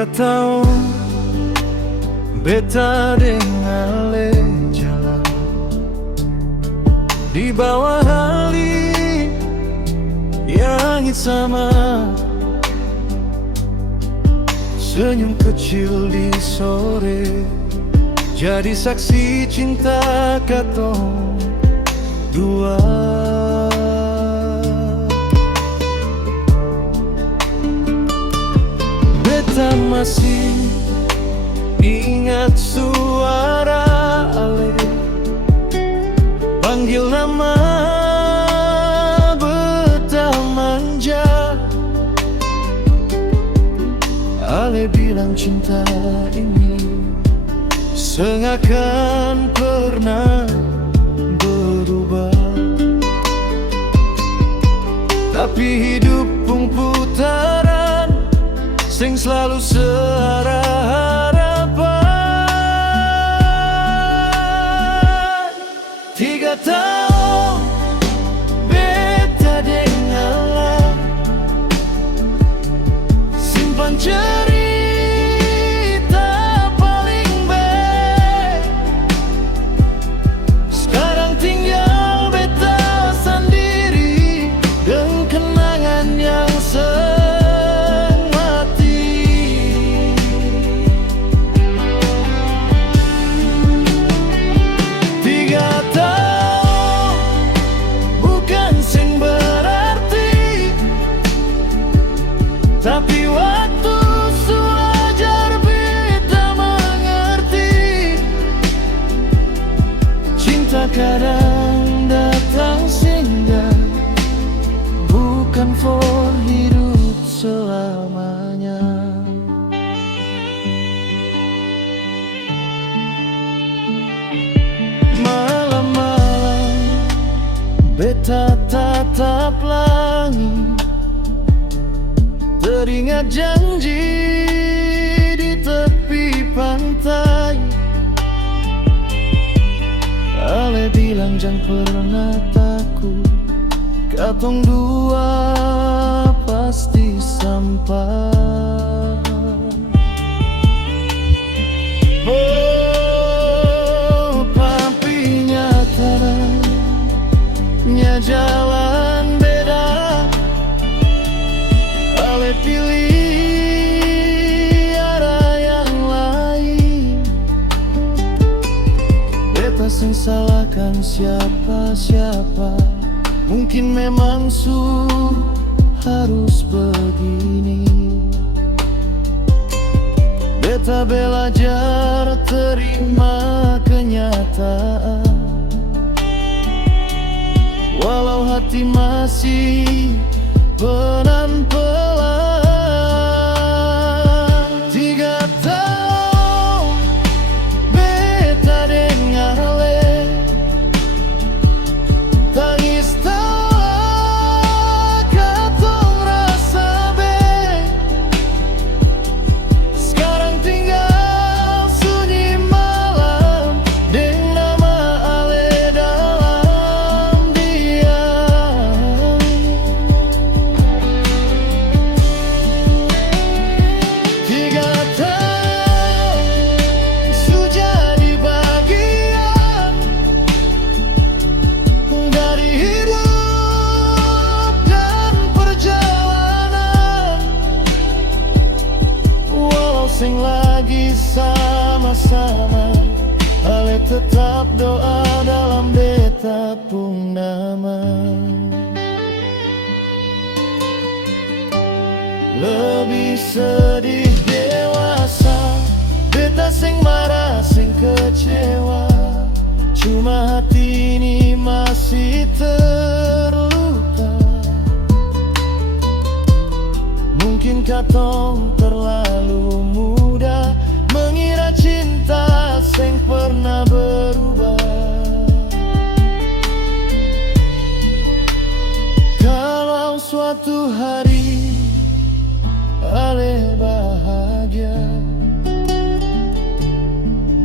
3 tahun beta dengan Ale jalan di bawah hari yang sama, senyum kecil di sore jadi saksi cinta katong dua. Beta masih ingat suara Ale panggil nama beta manja. Ale bilang cinta ini seakan pernah berubah, tapi hidup pun putaran sing selalu searah harapan. 3 tahun beta dengan Ale simpan cerita paling baik. Sekarang tinggal beta sendiri dengan kenangan yang seng mati. 3 tahun bukan sing berarti, tapi waktu suajar beta mengerti. Cinta kadang datang singgah, bukan for hidup selamanya. Malam-malam beta tatap langit, teringat janji di tepi pantai. Ale bilang jangan pernah takut, katong dua pasti sampai. Oh, papinya taranya jalan beda, Ale pilih arah yang lain. Beta sing salahkan siapa-siapa, mungkin memang harus begini. Beta belajar terima kenyataan, walau hati masih pelan-pelan. 3 tahun beta dengan Ale tangis tawa katong rasa be. Sekarang tinggal sunyi malam dengan nama Ale dalam diam. 3 tahun sudah di bagian dari hidup dan perjalanan, walau sing lagi sama-sama, Ale tetap doa dalam beta pun nama. Lebih sedih dewasa, beta sing marah sing kecewa, cuma hati ini masih terluka. Mungkin katong terlalu muda mengira cinta sing pernah berubah. Kalau suatu hari Ale bahagia,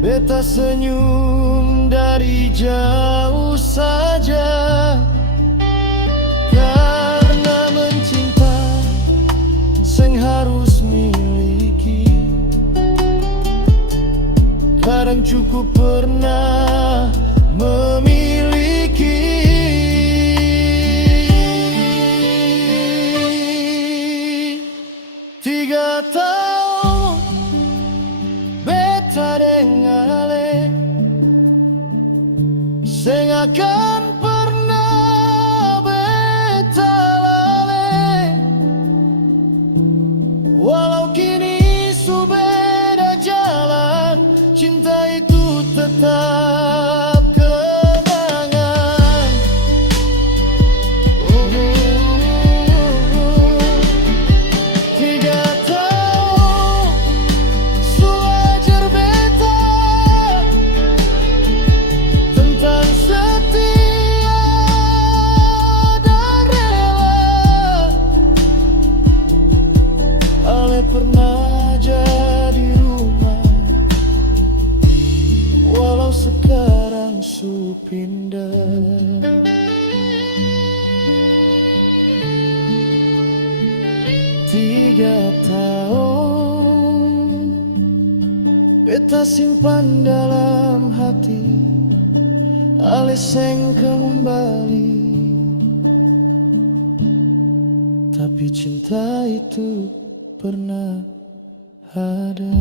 beta senyum dari jauh saja. Karena mencinta sing harus miliki cukup pernah memiliki. 3 tahun beta dengan ale, sing akan pernah beta lale. Walau kini su beda jalan, cinta itu tetap kenangan. 3 tahun su ajar beta tentang setia dan rela. Ale pernah jadi rumah, walau sekarang su pindah. 3 tahun beta simpan dalam hati, ale seng kembali, tapi cinta itu pernah ada.